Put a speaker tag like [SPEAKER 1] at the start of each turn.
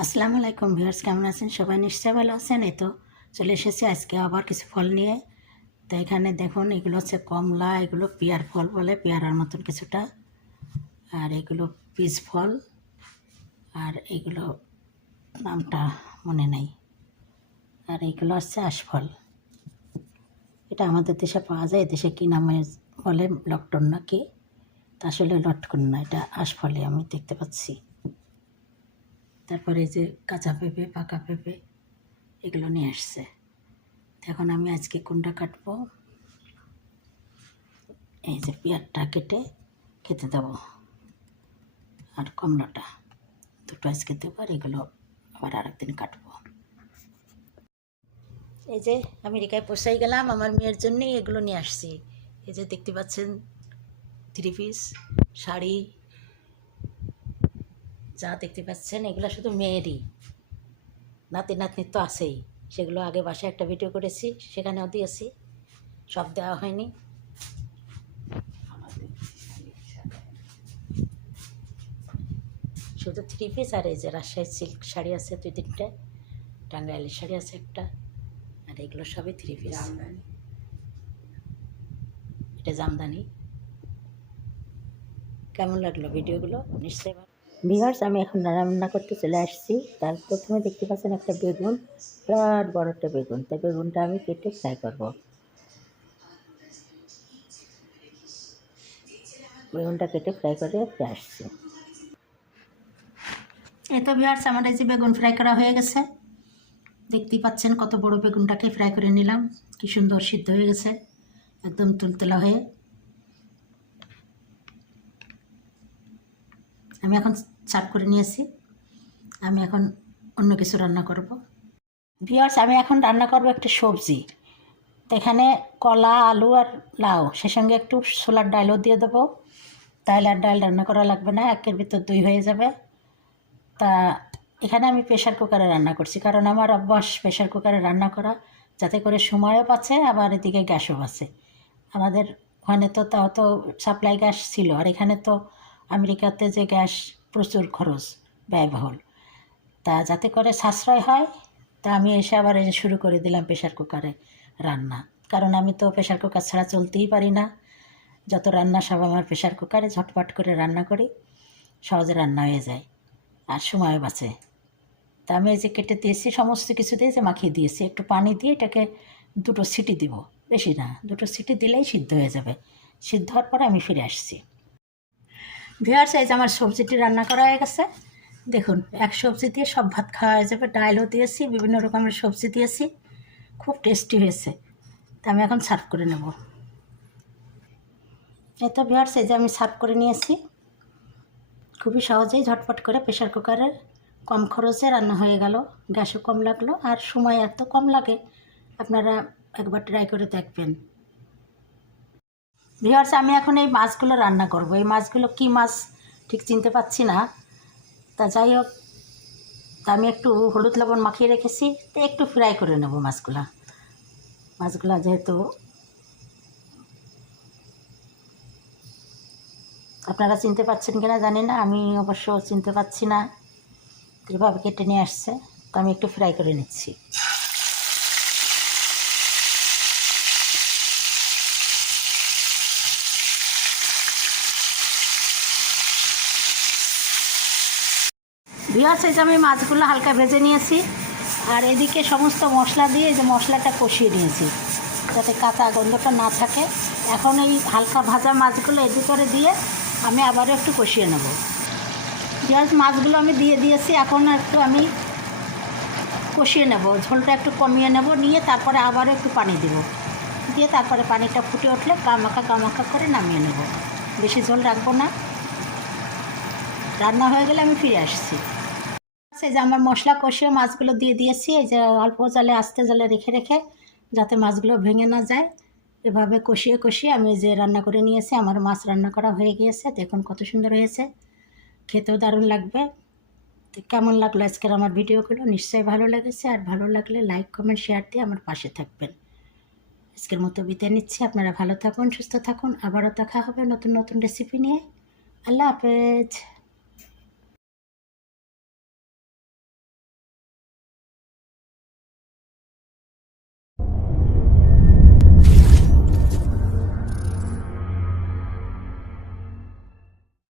[SPEAKER 1] আসসালামু আলাইকুম ভিউয়ার্স, কেমন আছেন? সবাই নিশ্চয়ই ভালো আছেন। এই তো চলে এসেছি আজকে আবার কিছু ফল নিয়ে। তো এখানে দেখুন, এগুলো হচ্ছে কমলা, এগুলো পেয়ার ফল বলে, পেয়ারার মতন কিছুটা। আর এগুলো পিস ফল, আর এগুলো নামটা মনে নেই। আর এগুলো হচ্ছে আশফল এটা আমাদের দেশে পাওয়া যায়, দেশে কী নামে বলে লকটন না কি তা আসলে লটকন না, এটা আশফলে আমি দেখতে পাচ্ছি। তারপরে এই যে কাঁচা পেঁপে, পাকা পেঁপে এগুলো নিয়ে আসছে। এখন আমি আজকে কোনটা কাটবো? এই যে পেঁয়াজটা কেটে খেতে দেবো। আর কমলাটা দুটো আজকে দেবো আর এগুলো আবার আরেকদিন কাটবো। এই যে আমেরিকায় পোষাই গেলাম, আমার মেয়ের জন্যই এগুলো নিয়ে আসছি। এই যে দেখতে পাচ্ছেন থ্রি পিস শাড়ি যা দেখতে পাচ্ছেন এগুলো শুধু মেয়েরই। নাতি নাতনির তো আছেই। সেগুলো আগে বাসায় একটা ভিডিও করেছি সেখানেও দিয়েছি। সব দেওয়া হয়নি। শুধু থ্রি পিস আর এই যে রাজশাহী সিল্ক শাড়ি আছে দুই তিনটে টাঙ্গাইলের শাড়ি আছে একটা আর এগুলো সবই থ্রি পিস এটা জামদানি। কেমন লাগল ভিডিওগুলো নিশ্চয়ই ভিভার্স আমি এখন রান্না করতে চলে আসছি। তার প্রথমে দেখতে পাচ্ছেন একটা বেগুন, বিরাট বড় একটা বেগুন। তাই বেগুনটা আমি কেটে ফ্রাই করব। বেগুনটা কেটে ফ্রাই করে আসছি। এই তো ভিভার্স আমার এই যে বেগুন ফ্রাই করা হয়ে গেছে। দেখতেই পাচ্ছেন কত বড় বেগুনটাকে ফ্রাই করে নিলাম। কি সুন্দর সিদ্ধ হয়ে গেছে, একদম তুলতুলা হয়ে। আমি এখন সার্ভ করে নিয়েছি। আমি এখন অন্য কিছু রান্না করব। ভিওর্স আমি এখন রান্না করব একটা সবজি। তো এখানে কলা, আলু আর লাউ। সে সঙ্গে একটু ছোলার ডালও দিয়ে দেবো। তাহলে আর ডাল রান্না করা লাগবে না, একের ভিতর দুই হয়ে যাবে। তা এখানে আমি প্রেশার কুকারে রান্না করছি, কারণ আমার অভ্যাস প্রেশার কুকারে রান্না করা, যাতে করে সময়ও বাঁচে, আবার এদিকে গ্যাসও বাঁচে। আমাদের ওখানে তো তাও তো সাপ্লাই গ্যাস ছিল, আর এখানে তো আমেরিকাতে যে গ্যাস প্রচুর খরচ, ব্যয়বহুল। তা যাতে করে সাশ্রয় হয়, তা আমি এসে আবার এই শুরু করে দিলাম প্রেশার কুকারে রান্না। কারণ আমি তো প্রেশার কুকার ছাড়া চলতেই পারি না। যত রান্না সব আমার প্রেশার কুকারে ঝটপট করে রান্না করি, সহজে রান্না হয়ে যায় আর সময় বাঁচে। তা আমি এই যে কেটে দিয়েছি, সমস্ত কিছু দিয়ে যে মাখিয়ে দিয়েছি, একটু পানি দিয়ে এটাকে দুটো সিটি দিব। বেশি না, দুটো সিটি দিলেই সিদ্ধ হয়ে যাবে। সিদ্ধ হওয়ার পরে আমি ফিরে আসছি। ভিয়ার সাইজ আমার সবজিটি রান্না করা হয়ে গেছে। দেখুন, এক সবজি দিয়ে সব ভাত খাওয়া হয়ে যাবে। ডালও দিয়েছি, বিভিন্ন রকমের সবজি দিয়েছি। খুব টেস্টি হয়েছে। তা আমি এখন সার্ভ করে নেব। এই তো ভিয়ার সাইজ আমি সার্ভ করে নিয়েছি। খুবই সহজেই ঝটপট করে প্রেশার কুকারের কম খরচে রান্না হয়ে গেল। গ্যাসও কম লাগল, আর সময় এত কম লাগে, আপনারা একবার ট্রাই করে দেখবেন। ভিওর্স আমি এখন এই মাছগুলো রান্না করব। এই মাছগুলো কি মাছ ঠিক চিনতে পাচ্ছি না। তা যাই হোক, তা আমি একটু হলুদ লবণ মাখিয়ে রেখেছি, তো একটু ফ্রাই করে নেব মাছগুলা। মাছগুলা যেহেতু আপনারা চিনতে পাচ্ছেন কিনা জানি না, আমি অবশ্য চিনতে পাচ্ছি না। এভাবে কেটে নিয়ে আসছে, তো আমি একটু ফ্রাই করে নিচ্ছি। ভিওয়ার্স এই যে আমি মাছগুলো হালকা ভেজে নিয়েছি। আর এদিকে সমস্ত মশলা দিয়ে যে মশলাটা কষিয়ে নিয়েছি, যাতে কাঁচা গন্ধটা না থাকে। এখন এই হালকা ভাজা মাছগুলো এর ভিতরে দিয়ে আমি আবারও একটু কষিয়ে নেব। পেঁয়াজ মাছগুলো আমি দিয়ে দিয়েছি, এখন একটু আমি কষিয়ে নেব। ঝোলটা একটু কমিয়ে নেব, নিয়ে তারপরে আবারও একটু পানি দেব। দিয়ে তারপরে পানিটা ফুটে উঠলে কামাকা কামাকা করে নামিয়ে নেব। বেশি ঝোল রাখব না। রান্না হয়ে গেলে আমি ফিরে আসছি। এই যে আমার মশলা কষিয়ে মাছগুলো দিয়ে দিয়েছি, এই যে অল্প জালে, আস্তে জালে রেখে রেখে যাতে মাছগুলো ভেঙে না যায়। এভাবে কষিয়ে কষিয়ে আমি যে রান্না করে নিয়েছি, আমার মাছ রান্না করা হয়ে গিয়েছে। দেখুন কত সুন্দর হয়েছে। খেতেও দারুণ লাগবে। কেমন লাগল আজকের আমার ভিডিওগুলো? নিশ্চয়ই ভালো লেগেছে। আর ভালো লাগলে লাইক, কমেন্ট, শেয়ার দিয়ে আমার পাশে থাকবেন। আজকের মতো বিদায় নিচ্ছি। আপনারা ভালো থাকুন, সুস্থ থাকুন। আবারও দেখা হবে নতুন নতুন রেসিপি নিয়ে। আল্লাহ হাফেজ।